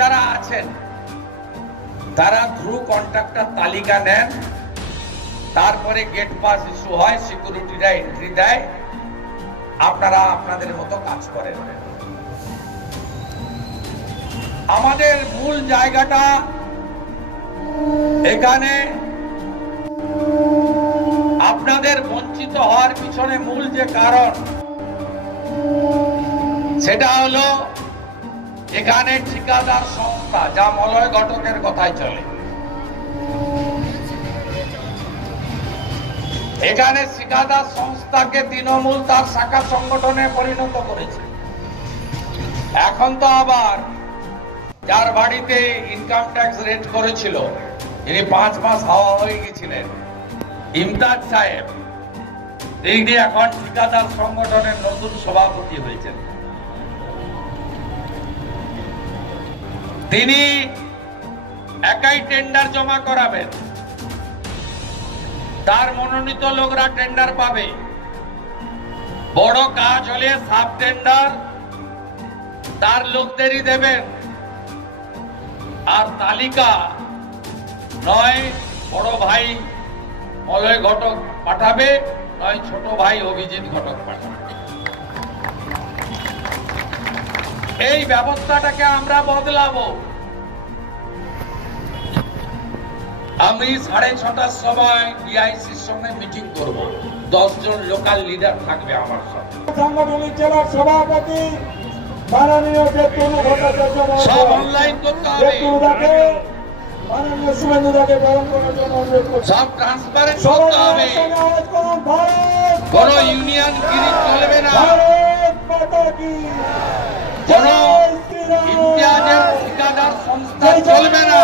যারা আছেন তারা থ্রু কন্ট্রাক্টর তালিকা নেন, তারপরে গেট পাস ইস্যু হয়, সিকিউরিটিরা এন্ট্রি দেয়, আপনারা আপনাদের মতো কাজ করেন। আমাদের মূল জায়গাটা এখানে আপনাদের বঞ্চিত হওয়ার পিছনে মূল যে কারণ সেটা হলো এখানে ঠিকাদার সংস্থা, যা মলয় ঘটকের কথাই চলে, এখানে ঠিকাদার সংস্থাকে তৃণমূল তার শাখা সংগঠনে পরিণত করেছে। এখন তো আবার যার বাড়িতে ইনকাম ট্যাক্স রেট করেছিল, যিনি 5 মাস হাওয়া হয়ে গেছিলেন, ইমতাজ সাহেব, তিনি এখন ঠিকাদার সংগঠনের নতুন সভাপতি হয়েছেন। তিনি একাই টেন্ডার জমা করাবেন, তার মনোনীত লোকরা টেন্ডার পাবে। বড় কাজ হলে সাব টেন্ডার তার লোকদেরই দেবেন। আর তালিকা নয় বড় ভাই মলয় ঘটক পাঠাবে, নয় ছোট ভাই অভিজিৎ ঘটক পাঠাবে। এই ব্যবস্থাটাকে আমরা বদলাবো। আমি 6:30টার সময় ডিআইসির সঙ্গে মিটিং করব। 10 জন লোকাল লিডার থাকবে আমার সাথে। সাংগঠনিক জেলার সভাপতি মাননীয় দেবতনু ভট্টাচার্য সব অনলাইন করতে হবে, মাননীয় শুভেন্দুদাকে গ্রহণ করার জন্য অনুরোধ করছি। সব ট্রান্সপারেন্ট করতে হবে। কোন ইউনিয়ন গিরি চলবে না, কোন ইমতিয়াজের ঠিকাদার সংস্থা চলবে না।